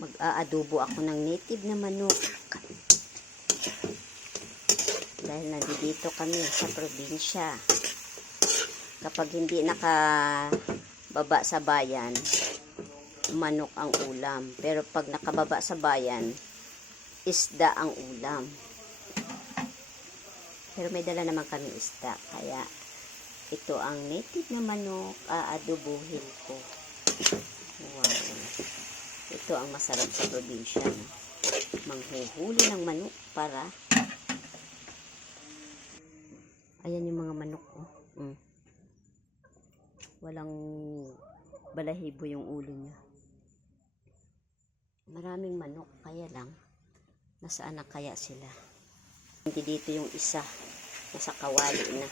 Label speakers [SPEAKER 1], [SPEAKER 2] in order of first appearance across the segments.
[SPEAKER 1] mag-aadobo ako ng native na manok. Dahil nandito kami sa probinsya. Kapag hindi nakababa sa bayan, manok ang ulam. Pero pag nakababa sa bayan, isda ang ulam. Pero may dala naman kami isda. Kaya ito ang native na manok, aadobuhin ko. Wow. Ito ang masarap sa probinsya. Manghuhuli ng manok para Ayan yung mga manok. Oh. Mm. Walang balahibo yung ulo niya. Maraming manok, kaya lang nasaan na kaya sila. Hindi dito yung isa. Nasa kawali na.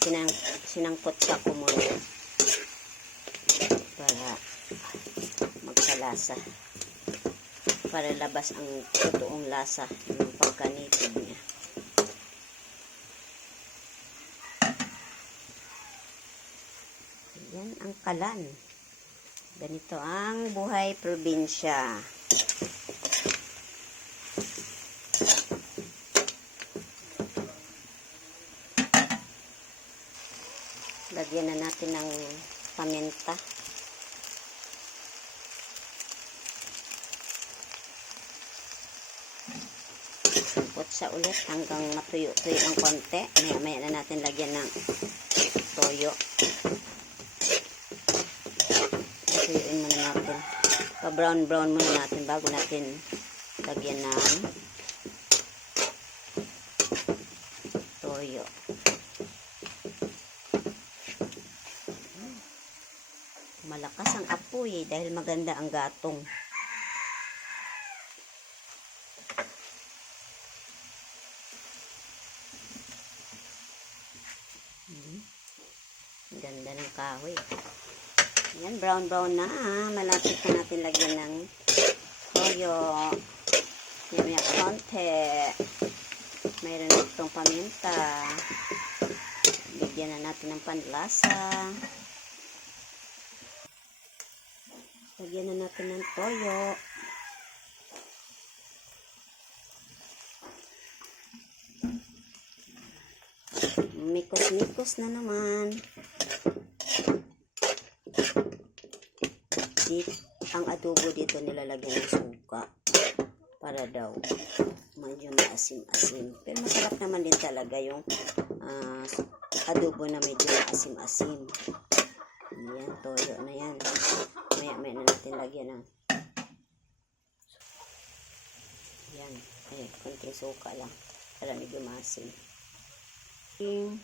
[SPEAKER 1] Sinang, sinangkot sa ko muna para magkalasa para labas ang totoong lasa ng pagkanitid niya. Yan ang kalan. Ganito ang buhay probinsya. Lagyan na natin ng paminta. Putsa ulit hanggang matuyo-tuyo ng konti. Maya-maya na natin lagyan ng toyo. Tuyuin muna natin. Pa-brown-brown muna natin bago natin lagyan ng toyo. Malakas ang apoy eh, dahil maganda ang gatong. Ang Ganda ng kahoy. Yan, brown-brown na. Malapit na natin lagyan ng toyo. Yan yung konti. Mayroon itong paminta. Bigyan na natin ng panlasa. Lagyan na natin ng toyo. Mikos-mikos na naman. Dito, ang adobo dito nilalagyan ng suka para daw medyo maasim-asim. Pero masarap naman din talaga yung ah, adobo na medyo maasim-asim. Yan, toyo na yan. Natin lagyan ng yan. Ay, konting suka lang para medyo maasim. Yung